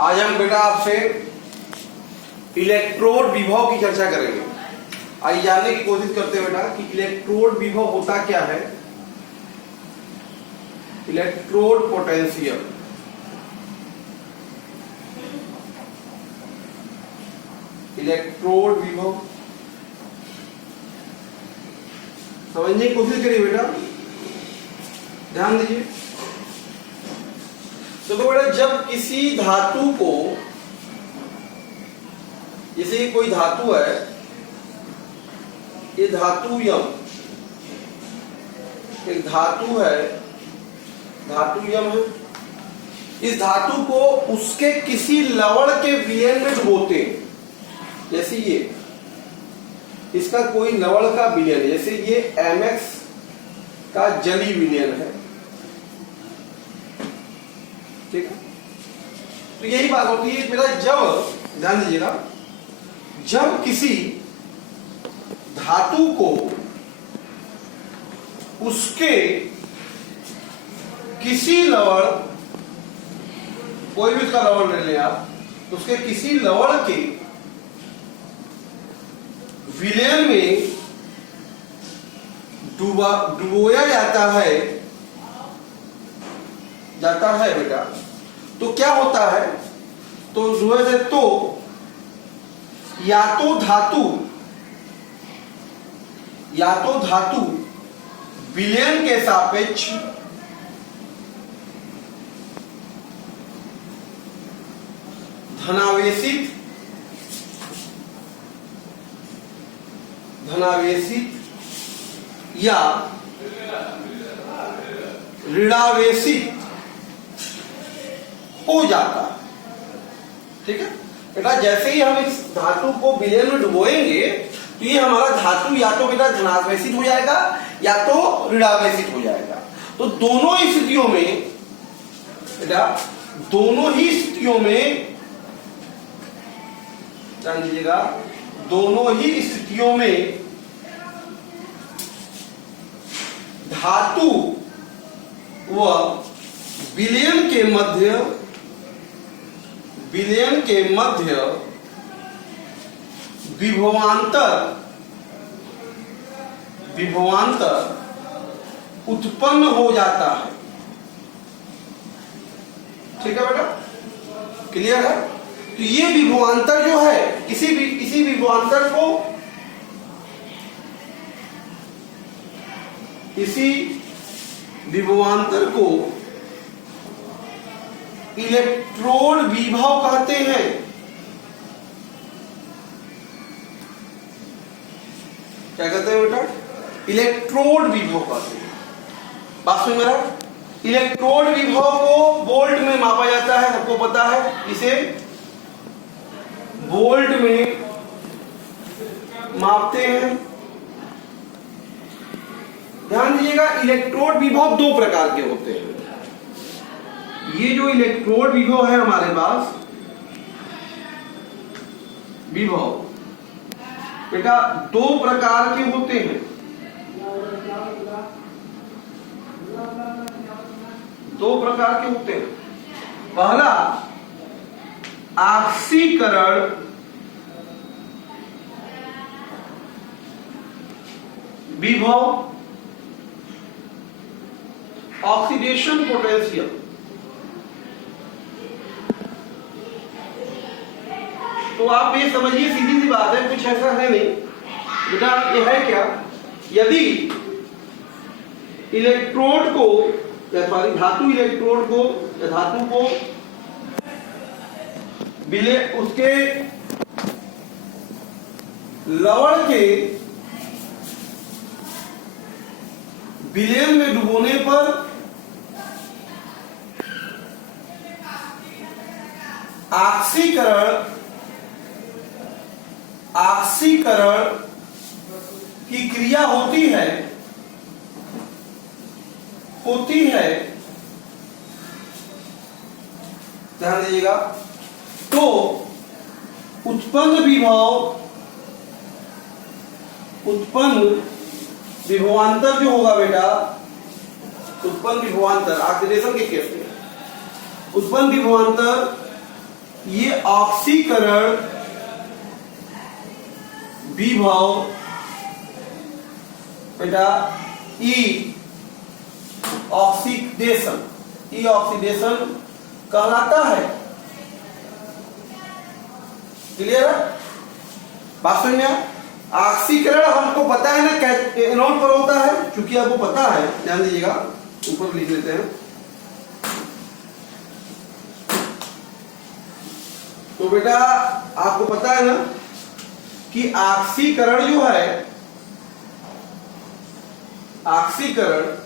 आज हम बेटा आपसे इलेक्ट्रोड विभव की चर्चा करेंगे। आइए जानने की कोशिश करते हैं बेटा कि इलेक्ट्रोड विभव होता क्या है। इलेक्ट्रोड पोटेंशियल, इलेक्ट्रोड विभव समझने की कोशिश करिए बेटा, ध्यान दीजिए। तो बेटा जब किसी धातु को, जैसे कोई धातु है, ये धातु यम, एक धातु है, धातु यम है। इस धातु को उसके किसी लवण के विलयन में डुबोते हैं। जैसे ये इसका कोई लवण का विलयन है, जैसे ये MX का जली विलयन है, ठीक है। तो यही बात होती है मेरा, जब ध्यान दीजिएगा, जब किसी धातु को उसके किसी लवण, कोई भी उसका लवण ले लें आप, तो उसके किसी लवण के विलयन में डुबोया जाता है बेटा, तो क्या होता है, तो डुबोया तो या तो धातु विलयन के सापेक्ष धनावेशित या ऋणावेशित हो जाता है, ठीक है बेटा। जैसे ही हम इस धातु को विलयन में डुबोएंगे तो ये हमारा धातु या तो बेटा धनावेशित हो जाएगा या तो ऋणावेशित हो जाएगा। तो दोनों स्थितियों में बेटा, दोनों ही स्थितियों में ध्यान दीजिएगा, दोनों ही स्थितियों में धातु व विलयन के मध्य विभवांतर उत्पन्न हो जाता है, ठीक है बेटा, क्लियर है। तो ये विभवांतर जो है, किसी विभवांतर को, इसी विभवांतर को इलेक्ट्रोड विभव कहते हैं। क्या कहते हैं बेटा? इलेक्ट्रोड विभव कहते हैं। बात सुन मेरा, इलेक्ट्रोड विभव को वोल्ट में मापा जाता है, सबको पता है, इसे वोल्ट में मापते हैं। ध्यान दीजिएगा, इलेक्ट्रोड विभव दो प्रकार के होते हैं। ये जो इलेक्ट्रोड विभव है हमारे पास, विभव बेटा दो प्रकार के होते हैं। दो प्रकार के होते हैं। पहला ऑक्सीकरण विभव, ऑक्सीडेशन पोटेंशियल। तो आप ये समझिए, सीधी सी बात है, कुछ ऐसा है नहीं बेटा। ये है क्या, यदि इलेक्ट्रोड को या सॉरी धातु इलेक्ट्रोड को या धातु को उसके लवण के विलयन में डुबोने पर ऑक्सीकरण की क्रिया होती है, ध्यान दीजिएगा। तो उत्पन्न विभवांतर जो होगा बेटा, उत्पन्न विभवांतर ऑक्सीडेशन के केस में उत्पन्न विभवांतर ये ऑक्सीकरण विभव बेटा ई ऑक्सीडेशन कहलाता है। क्लियर है? बात समझ में आया? ऑक्सीकरण हमको पता है ना एनोड पर होता है, क्योंकि आपको पता है, ध्यान दीजिएगा, ऊपर लिख लेते हैं। तो बेटा आपको पता है ना कि ऑक्सीकरण जो है, ऑक्सीकरण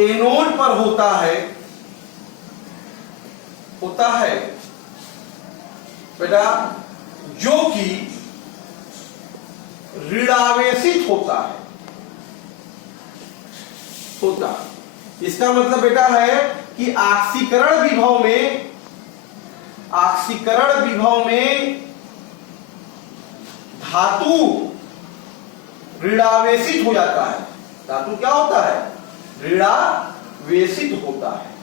एनोड पर होता है बेटा, जो कि ऋणावेशित होता है। इसका मतलब बेटा है कि ऑक्सीकरण विभव में धातु ऋणावेशित हो जाता है। धातु क्या होता है? ऋणावेशित होता है।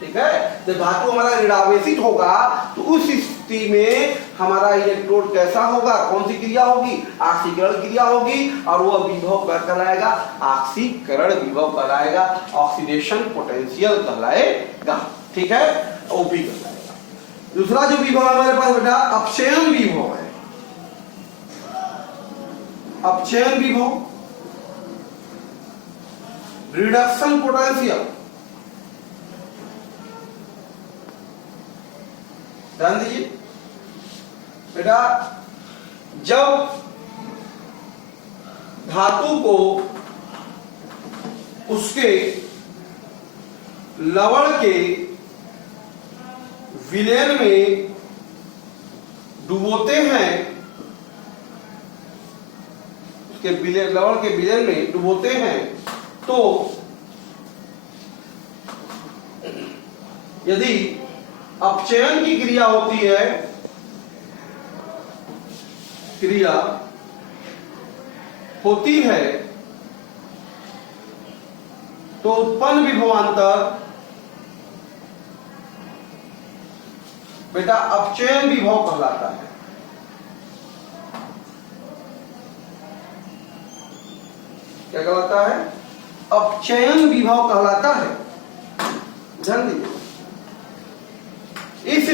ठीक है? जब धातु हमारा ऋणावेशित होगा तो उस स्थिति में हमारा इलेक्ट्रोड कैसा होगा? कौन सी क्रिया होगी? ऑक्सीकरण क्रिया होगी, और वह विभव क्या कहलाएगा? ऑक्सीकरण विभव कहलाएगा, ऑक्सीडेशन पोटेंशियल कहलाएगा। ठीक है? ओपी कहलाएगा। दूसरा जो विभव हमारे पास बेटा अपचयन विभव है। अपचयन विभव, रिडक्शन पोटेंशियल। ध्यान दीजिए बेटा, जब धातु को उसके लवण के विलयन में डुबोते हैं, उसके लवण के विलयन में डुबोते हैं, तो यदि अपचयन की क्रिया होती है, तो उत्पन्न विभवांतर बेटा अपचयन विभव कहलाता है। क्या कहलाता है? अपचयन विभव कहलाता है। ध्यान दीजिए, इस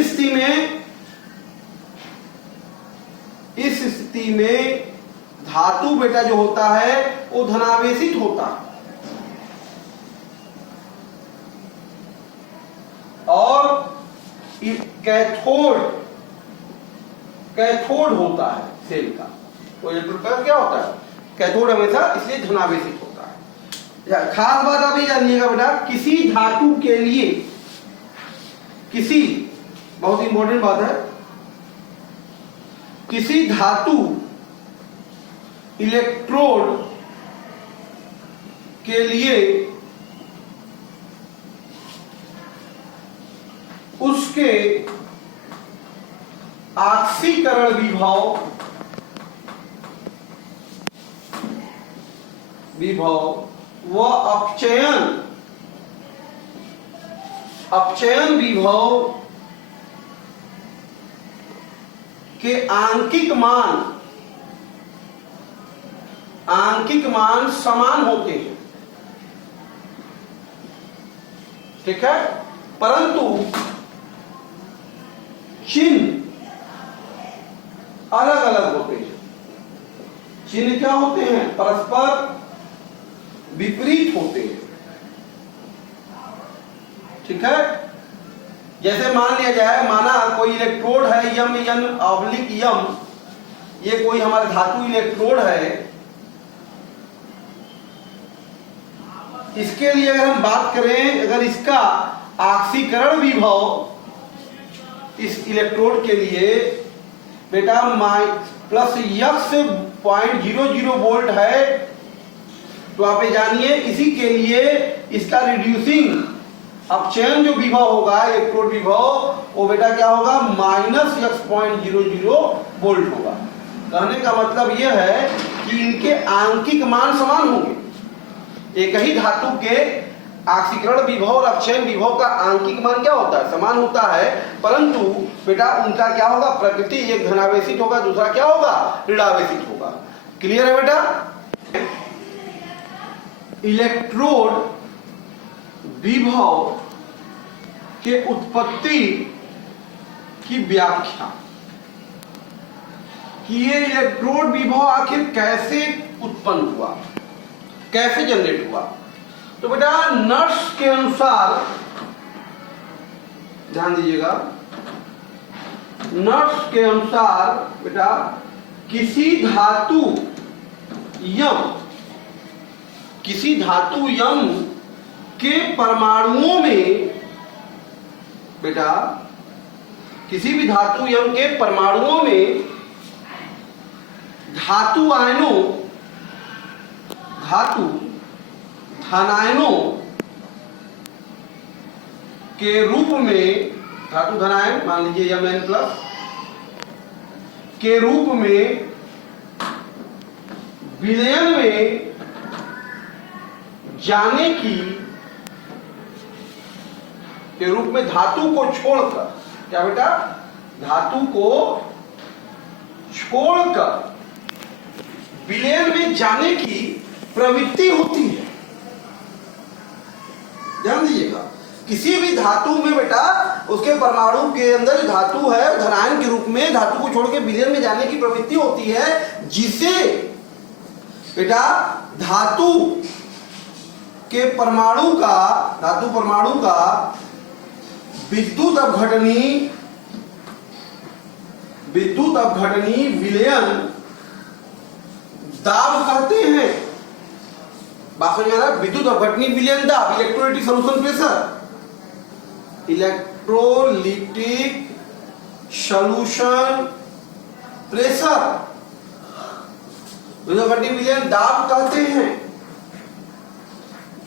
स्थिति में धातु बेटा जो होता है वो धनावेशित होता है, और कैथोड होता है सेल का। तो इलेक्ट्रोड क्या होता है? कैथोड हमेशा इसलिए धनावेशित होता है। खास बात आप ये जानिएगा बेटा, किसी धातु के लिए, बहुत इंपॉर्टेंट बात है, किसी धातु इलेक्ट्रोड के लिए उसके ऑक्सीकरण विभव व अपचयन विभव के आंकिक मान समान होते हैं। ठीक है? परंतु चिन्ह अलग अलग होते हैं। चिन्ह क्या होते हैं? परस्पर विपरीत होते हैं। ठीक है? जैसे मान लिया जाए, माना कोई इलेक्ट्रोड है यम यम, ये कोई हमारे धातु इलेक्ट्रोड है। इसके लिए अगर हम बात करें, अगर इसका ऑक्सीकरण विभव इस इलेक्ट्रोड के लिए बेटा प्लस यक्स 0.00 वोल्ट है, तो आप ये जानिए इसी के लिए इसका रिड्यूसिंग अपचयन जो विभव होगा, इलेक्ट्रोड विभव, वो बेटा क्या होगा? -x.00 वोल्ट होगा। कहने का मतलब यह है कि इनके आंकिक मान समान होंगे। एक ही धातु के आक्सीकरण विभव और अपक्षयन विभव का आंकिक मान क्या होता है? समान होता है, परंतु बेटा उनका क्या होगा? प्रकृति, एक धनावेशित होगा, दूसरा क्या होगा? ऋणावेशित होगा। क्लियर है बेटा? इलेक्ट्रोड विभव के उत्पत्ति की व्याख्या कि ये इलेक्ट्रोड विभव आखिर कैसे उत्पन्न हुआ, कैसे जनरेट हुआ। तो बेटा नर्स के अनुसार ध्यान दीजिएगा, नर्स के अनुसार बेटा किसी धातु यम के परमाणुओं में बेटा किसी भी धातु यम के परमाणुओं में धातु धनायनों के रूप में, धातु धनायन मान लीजिए Mn+ के रूप में विलयन में जाने की के रूप में धातु को छोड़कर, क्या बेटा? धातु को छोड़कर विलयन में जाने की प्रवृत्ति होती है। ध्यान दीजिएगा, किसी भी धातु में बेटा उसके परमाणु के अंदर जो धातु है धनायन के रूप में धातु को छोड़ के विलयन में जाने की प्रवृत्ति होती है, जिसे बेटा धातु के परमाणु का विद्युत अपघटनी विलयन दाब कहते हैं। बात समझ में आ रहा है? विद्युत अपघटनी विलयन दाब, electrolytic solution pressure, electrolytic solution pressure, विद्युत अपघटनी विलयन दाब कहते हैं।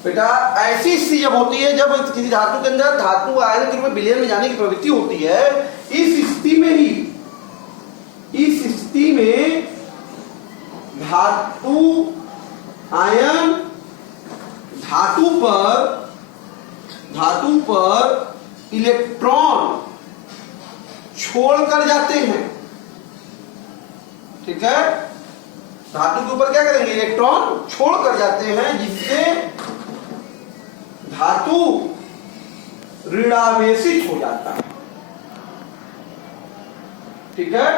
बेटा ऐसी स्थिति जब होती है जब किसी धातु के अंदर धातु आयन के रूप में विलयन में जाने की प्रवृत्ति होती है, इस स्थिति में धातु आयन धातु पर इलेक्ट्रॉन छोड़कर जाते हैं। ठीक है, धातु के ऊपर क्या करेंगे? इलेक्ट्रॉन छोड़कर जाते हैं, जिससे धातु ऋणावेशित हो जाता है। ठीक है,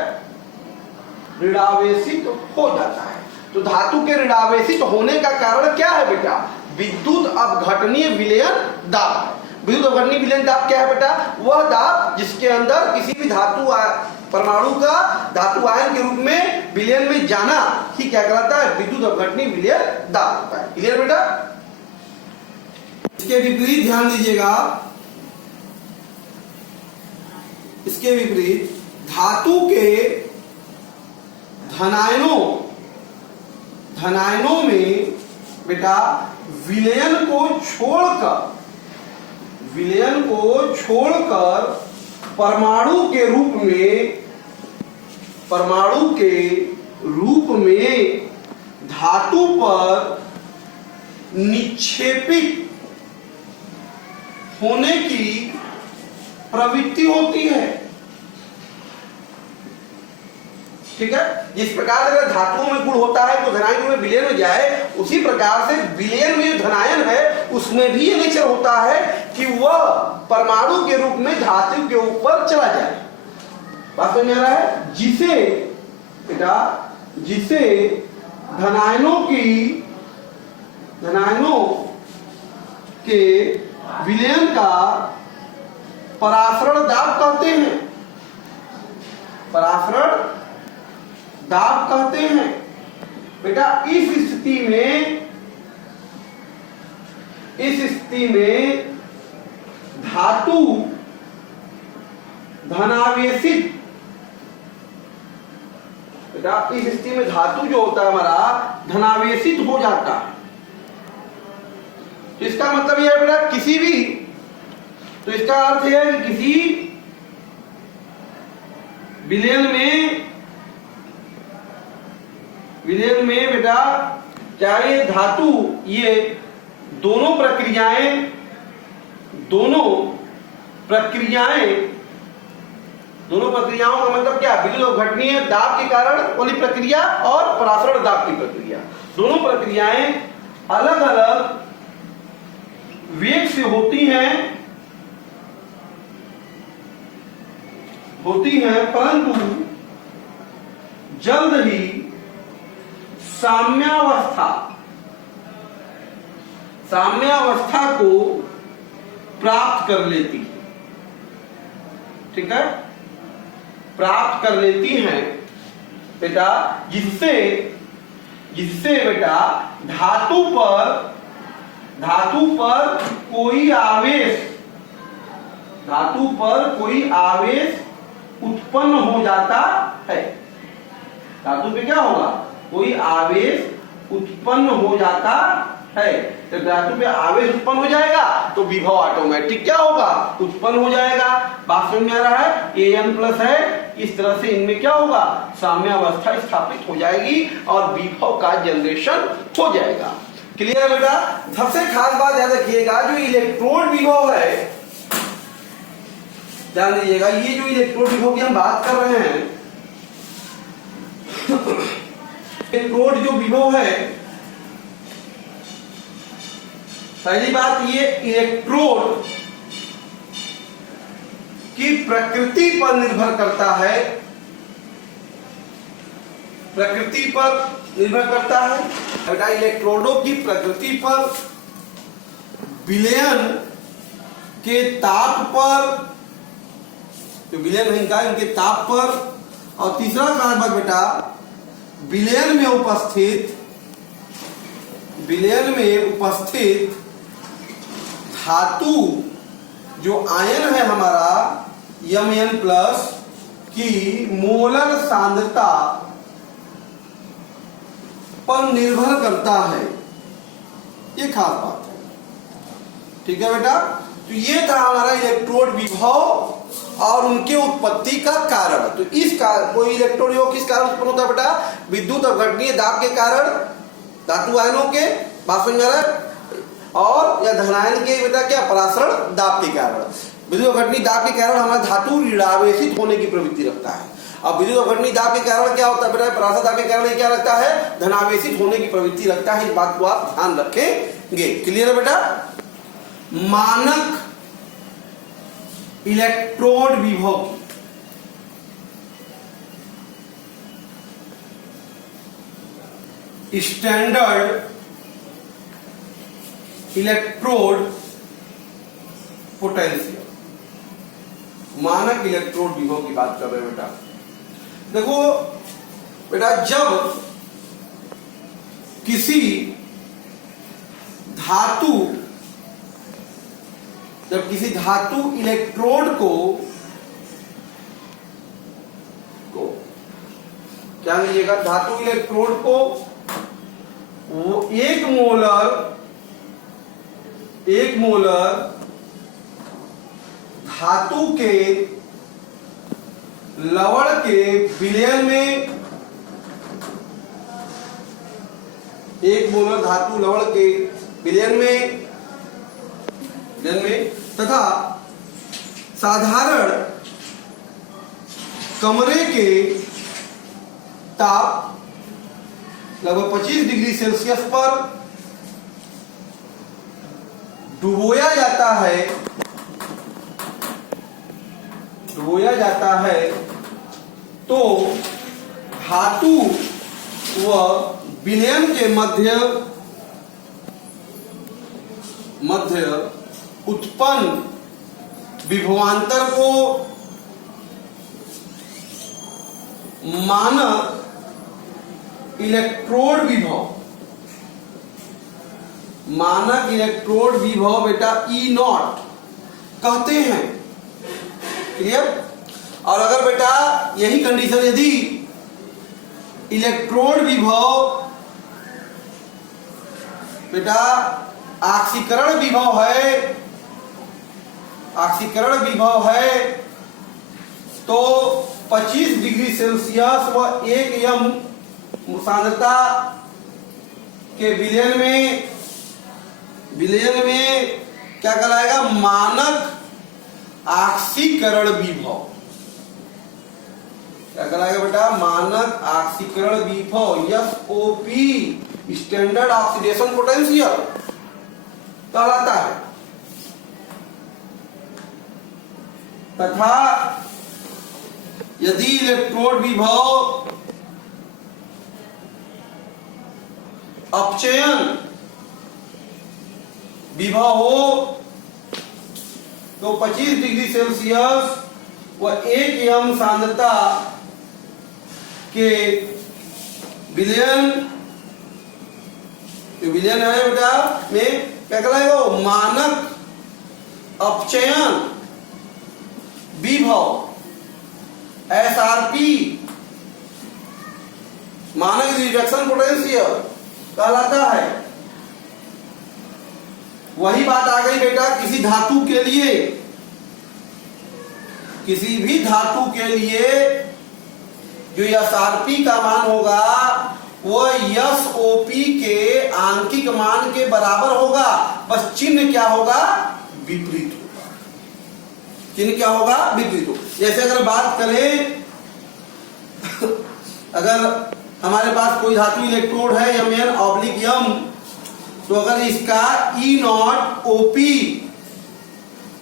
ऋणावेशित हो जाता है। तो धातु के ऋणावेशित होने का कारण क्या है बेटा? विद्युत अपघटनीय विलयन दाब। विद्युत अपघटनीय विलयन दाब क्या है बेटा? वह दाब जिसके अंदर किसी भी धातु परमाणु का धातु आयन के रूप में विलयन में जाना ही क्या कहलाता है? विद्युत अपघटनीय विलयन दाब होता है। क्लियर बेटा? इसके विपरीत ध्यान दीजिएगा, इसके विपरीत धातु के धनायनों में बेटा विलयन को छोड़कर परमाणु के रूप में धातु पर निक्षेपित होने की प्रवृत्ति होती है। ठीक है, जिस प्रकार अगर धातुओं में गुण होता है तो धनायन में विलयन में जाए, उसी प्रकार से विलयन में जो धनायन है उसमें भी ये नेचर होता है कि वह परमाणु के रूप में धातु के ऊपर चला जाए। बात समझ में आ रहा है? जिसे धनायनों के विलयन का परासरण दाब कहते हैं। परासरण दाब कहते हैं बेटा। इस स्थिति में धातु धनावेशित बेटा, इस स्थिति में धातु जो होता है हमारा धनावेशित हो जाता है। तो इसका मतलब यह है बेटा किसी भी, तो इसका अर्थ है कि किसी विलयन में बेटा चाहे धातु, ये दोनों प्रक्रियाएं दोनों प्रक्रियाओं का मतलब क्या, विद्युत अवघटनीय दाब के कारण वाली प्रक्रिया और परासरण दाब की प्रक्रिया, दोनों प्रक्रियाएं अलग अलग वेग से होती हैं, परंतु जल्द ही साम्यावस्था को प्राप्त कर लेती है। ठीक है, प्राप्त कर लेती हैं बेटा, जिससे बेटा धातु पर कोई आवेश उत्पन्न हो जाता है। धातु पे क्या होगा, कोई आवेश उत्पन्न हो जाता है। तो धातु पे आवेश उत्पन्न हो जाएगा तो विभव ऑटोमेटिक क्या होगा, उत्पन्न हो जाएगा। बात समझ में आ रहा है, An प्लस है, इस तरह से इनमें क्या होगा, साम्यावस्था स्थापित हो जाएगी और विभव का जनरेशन हो जाएगा। क्लियर है बेटा। सबसे खास बात याद रखिएगा, जो इलेक्ट्रोड विभव है, ध्यान दीजिएगा, ये जो इलेक्ट्रोड विभव की हम बात कर रहे हैं, इलेक्ट्रोड जो विभव है, पहली बात, ये इलेक्ट्रोड की प्रकृति पर निर्भर करता है, बेटा इलेक्ट्रोडों की प्रकृति पर, विलयन के ताप पर, जो विलयन है इनका, इनके ताप पर, और तीसरा कारक बेटा विलयन में उपस्थित धातु जो आयन है हमारा Mn प्लस की मोलर सांद्रता पर निर्भर करता है। ये खास बात है। ठीक है बेटा, तो ये था हमारा इलेक्ट्रोड विभव और उनके उत्पत्ति का कारण। तो इस कारण कोई इलेक्ट्रोड विभव किस कारण उत्पन्न होता है बेटा, विद्युत अवघटनीय दाब के कारण, धातु आयनों के, बात समझ में आ रहा है, और या धनायन के बेटा क्या, परासरण दाब के कारण। विद्युत अवघटनीय दाब के कारण हमारा धातु ऋणावेशित होने की प्रवृत्ति रखता है। अब विद्युत अवघटनीय दाब के कारण क्या होता है बेटा, परासरण दाब के कारण क्या रखता है, धनावेशित होने की प्रवृत्ति रखता है। इस बात को आप ध्यान रखेंगे। क्लियर है बेटा। मानक इलेक्ट्रोड विभव की, स्टैंडर्ड इलेक्ट्रोड पोटेंशियल, मानक इलेक्ट्रोड विभव की बात कर रहे हैं बेटा। देखो बेटा, जब किसी धातु इलेक्ट्रोड को क्या लीजिएगा, धातु इलेक्ट्रोड को वो एक मोलर धातु के लवण के विलयन में, एक मोलर धातु लवण के विलयन में तथा साधारण कमरे के ताप लगभग 25 डिग्री सेल्सियस पर डुबोया जाता है तो धातु व विलयन के मध्य उत्पन्न विभवांतर को मानक इलेक्ट्रोड विभव बेटा E0 कहते हैं। क्लियर। और अगर बेटा यही कंडीशन, यदि इलेक्ट्रोड विभव बेटा ऑक्सीकरण विभव है तो 25 डिग्री सेल्सियस व 1 एम सांद्रता के विलयन में क्या कहलाएगा? मानक ऑक्सीकरण विभव। क्या कहलाएगा बेटा? मानक ऑक्सीकरण विभव, एसओपी, स्टैंडर्ड ऑक्सीडेशन पोटेंशियल कहलाता है। तथा यदि इलेक्ट्रोड विभव अपचयन विभव हो तो 25 डिग्री सेल्सियस व 1 एम सांद्रता के विलयन है बेटा में क्या कहलाएगा? मानक अपचयन विभव एसआरपी, मानक रिडक्शन पोटेंशियल कहलाता है। वही बात आ गई बेटा किसी धातु के लिए, किसी भी धातु के लिए जो एसआरपी का मान होगा वो एसओपी के आंकिक मान के बराबर होगा, बस चिन्ह क्या होगा? विपरीत होगा। चिन्ह क्या होगा? विपरीत होगा। जैसे अगर बात करें, अगर हमारे पास कोई धातु इलेक्ट्रोड है Mn/m, तो अगर इसका E0OP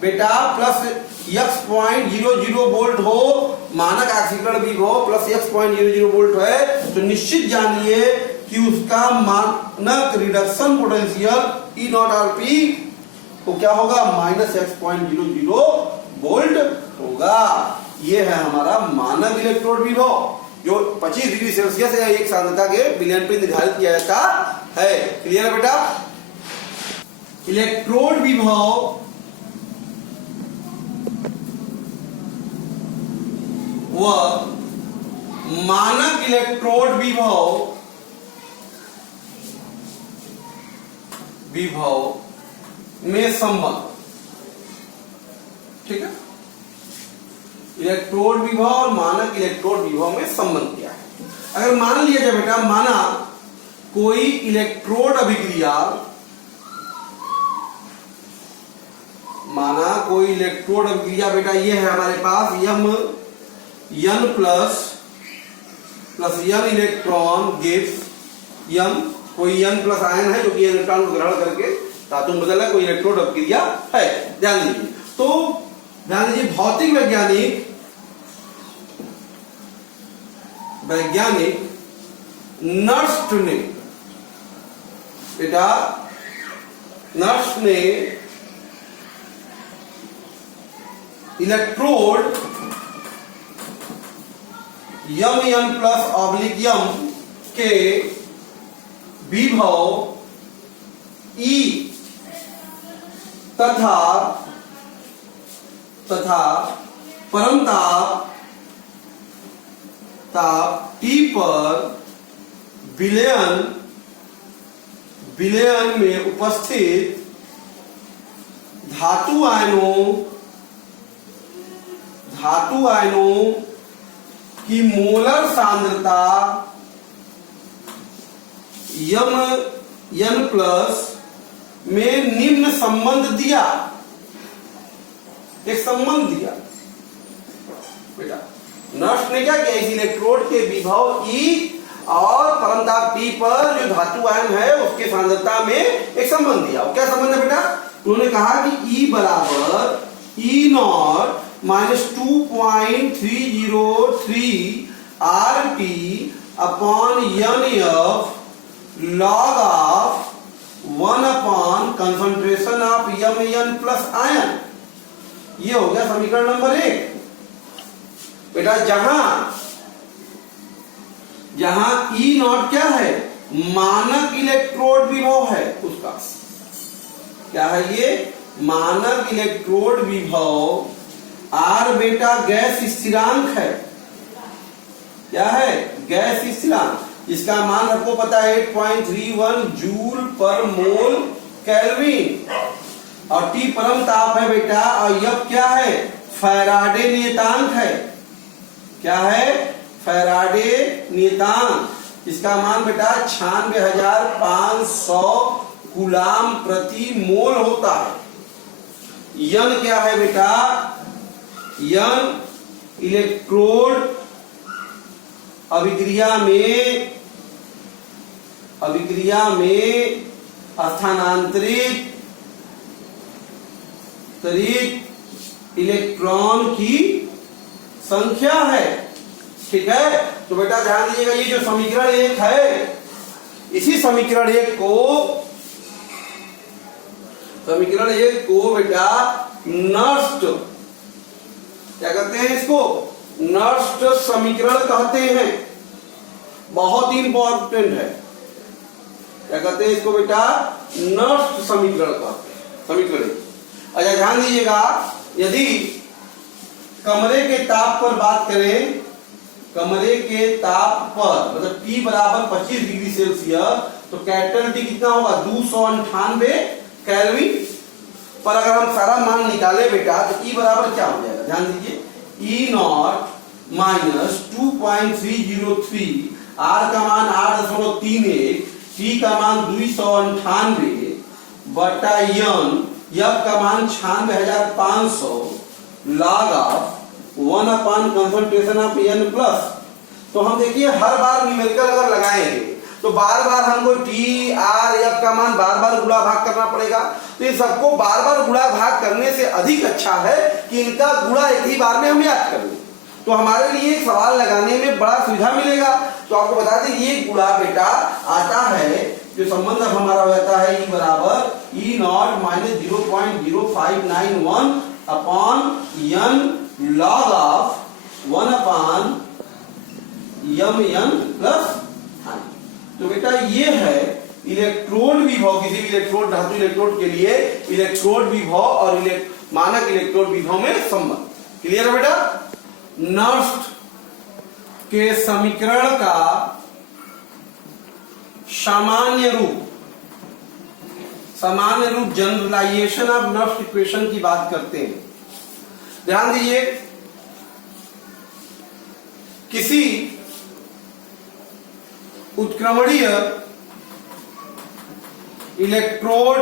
बेटा प्लस x.00 वोल्ट हो, मानक ऑक्सीकरण विभव प्लस x.00 वोल्ट है, तो निश्चित जानिए कि उसका मानक रिडक्शन पोटेंशियल E0RP तो क्या होगा? माइनस x.00 वोल्ट होगा। ये है हमारा मानक इलेक्ट्रोड विभव जो 25 डिग्री सेल्सियस या एक सांद्रता के विलयन पे निर्धारित किया जाता है। क्लियर है बेटा? इलेक्ट्रोड विभव व मानक इलेक्ट्रोड विभव में संबंध, ठीक है? इलेक्ट्रोड विभव और मानक इलेक्ट्रोड विभव में संबंध क्या है? अगर मान लिया जाए बेटा, माना कोई इलेक्ट्रोड अभिक्रिया, बेटा ये है हमारे पास N plus N electron gives N, कोई N प्लस आयन है जो कि इलेक्ट्रॉन को ग्रहण करके धातु में बदल है, कोई इलेक्ट्रोड अभिक्रिया है। ध्यान दीजिए, तो ध्यान दीजिए, भौतिक वैज्ञानिक नर्स्ट ने बेटा इलेक्ट्रोड Mn प्लस /m के विभव E तथा परमताप T पर विलयन में उपस्थित धातु आयनों की मोलर सांद्रता Mn प्लस में निम्न संबंध दिया, एक संबंध दिया बेटा। नर्स ने क्या किया? इस इलेक्ट्रोड के विभव E और परमताप T पर जो धातु आयन है उसके सांद्रता में एक संबंध दिया। क्या संबंध है बेटा? उन्होंने कहा कि E बराबर E0 minus 2.303 RT upon NF log of 1 upon concentration of Mn plus ion. ये हो गया समीकरण नंबर 1 बेटा। जहां E0 क्या है? मानक इलेक्ट्रोड विभव है, उसका क्या है? ये मानक इलेक्ट्रोड विभव। R बेटा गैस स्थिरांक है। क्या है? गैस स्थिरांक, इसका मान आपको पता है 8.31 जूल पर मोल केल्विन। और T परम ताप है बेटा, और F क्या है? फैराडे नियतांक है। क्या है? फैराडे नियतांक। इसका मान बेटा 96,500 कूलाम प्रति मोल होता है। यन क्या है बेटा, यन इलेक्ट्रोड अभिक्रिया में स्थानांतरित इलेक्ट्रॉन की संख्या है। ठीक है, तो बेटा ध्यान दीजिएगा, ये जो समीकरण 1 है, इसी समीकरण 1 को बेटा नष्ट, क्या कहते हैं इसको, नष्ट समीकरण कहते हैं। बहुत ही इंपॉर्टेंट है, क्या कहते हैं इसको बेटा, नष्ट समीकरण कहते हैं, समीकरण। अच्छा ध्यान दीजिएगा, यदि कमरे के ताप पर बात करें, कमरे के ताप पर मतलब T बराबर 25 डिग्री सेल्सियस, तो कैपिटल T कितना होगा, 298 केल्विन। पर अगर हम सारा मान निकाले बेटा तो E बराबर क्या हो जाएगा, ध्यान दीजिए, E0 माइनस 2.303, R का मान 8.31, T का मान 298 बटा यन, F का मान 96,500 log of 1 concentration of N plus. तो हम देखिए हर बार न्यूमेरिकल अगर लगाएंगे तो बार बार हमको T R F का मान बार बार गुणा भाग करना पड़ेगा। तो ये सबको बार बार गुणा भाग करने से अधिक अच्छा है कि इनका गुणा एक ही बार में हम याद कर लें, तो हमारे लिए सवाल लगाने में बड़ा सुविधा मिलेगा। तो आपको बता दें ये गुणा बेटा आता है, जो संबंध अब हमारा हो जाता है E बराबर E0 minus 0.0591 upon N log of 1 upon MN plus. तो बेटा ये है इलेक्ट्रोड विभव, किसी भी इलेक्ट्रोड, धातु इलेक्ट्रोड के लिए इलेक्ट्रोड विभव और मानक इलेक्ट्रोड विभव में संबंध। क्लियर है बेटा। नष्ट के समीकरण का सामान्य रूप जनरलाइजेशन ऑफ नष्ट इक्वेशन की बात करते हैं। ध्यान दीजिए, किसी उत्क्रमणीय इलेक्ट्रोड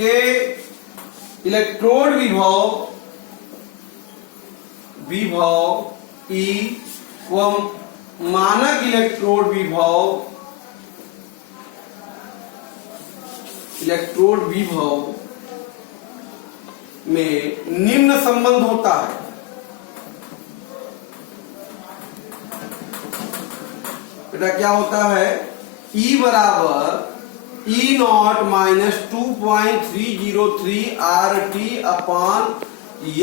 के इलेक्ट्रोड विभव E व मानक इलेक्ट्रोड विभव में निम्न संबंध होता है। बेटा क्या होता है, E बराबर E0 minus 2.303 RT upon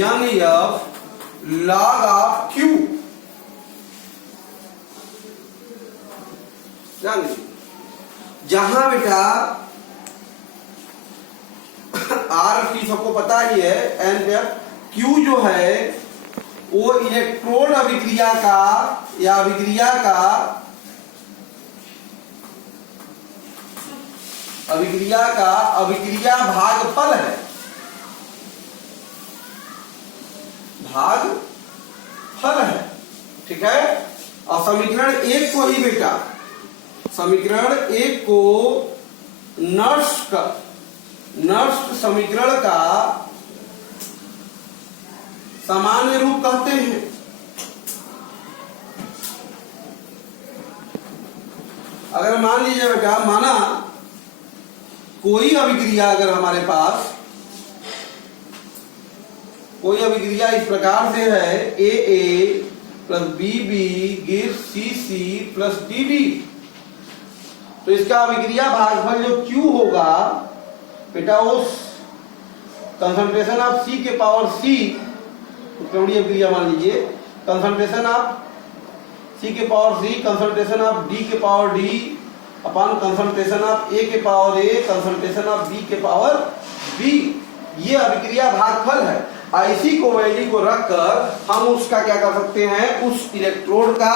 NF log of Q। जहां बेटा RT सबको पता ही है, एंड Q जो है वो इलेक्ट्रोड अभिक्रिया का या अभिक्रिया भागफल है, भागफल है। ठीक है, और समीकरण 1 को ही बेटा, समीकरण 1 को नष्ट समीकरण का सामान्य रूप कहते हैं। अगर मान लीजिए बेटा, माना कोई अभिक्रिया अगर हमारे पास कोई अभिक्रिया इस प्रकार से है, AA plus BB gives CC plus DB, तो इसका अभिक्रिया भागफल जो Q होगा बेटा, उस कंसंट्रेशन ऑफ C के पावर C, उत्क्रमणीय अभिक्रिया मान लीजिए, कंसंट्रेशन ऑफ C के power C, concentration of D के power D upon concentration of A के power A, concentration of B के पावर B, ये अभिक्रिया भागफल है। इसी को वैल्यू को रखकर हम उसका क्या कर सकते हैं, उस इलेक्ट्रोड का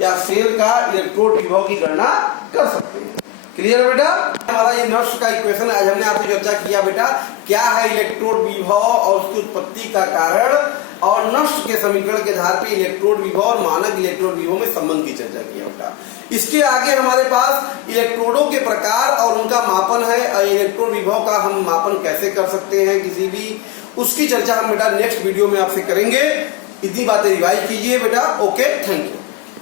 या सेल का इलेक्ट्रोड विभव की गणना कर सकते हैं। क्लियर है बेटा। हमारा ये नष्ट का इक्वेशन आज हमने आपसे चर्चा किया बेटा, क्या है इलेक्ट्रोड विभव और उसकी उत्पत्ति का कारण, और अर्नस्ट के समीकरण के आधार पे इलेक्ट्रोड विभव और मानक इलेक्ट्रोड विभव में संबंध की चर्चा किया बेटा। इसके आगे हमारे पास इलेक्ट्रोडों के प्रकार और उनका मापन है, इलेक्ट्रोड विभव का हम मापन कैसे कर सकते हैं किसी भी, उसकी चर्चा हम बेटा नेक्स्ट वीडियो में आपसे करेंगे। इतनी बातें रिवाइज कीजिए बेटा। Okay, thank you.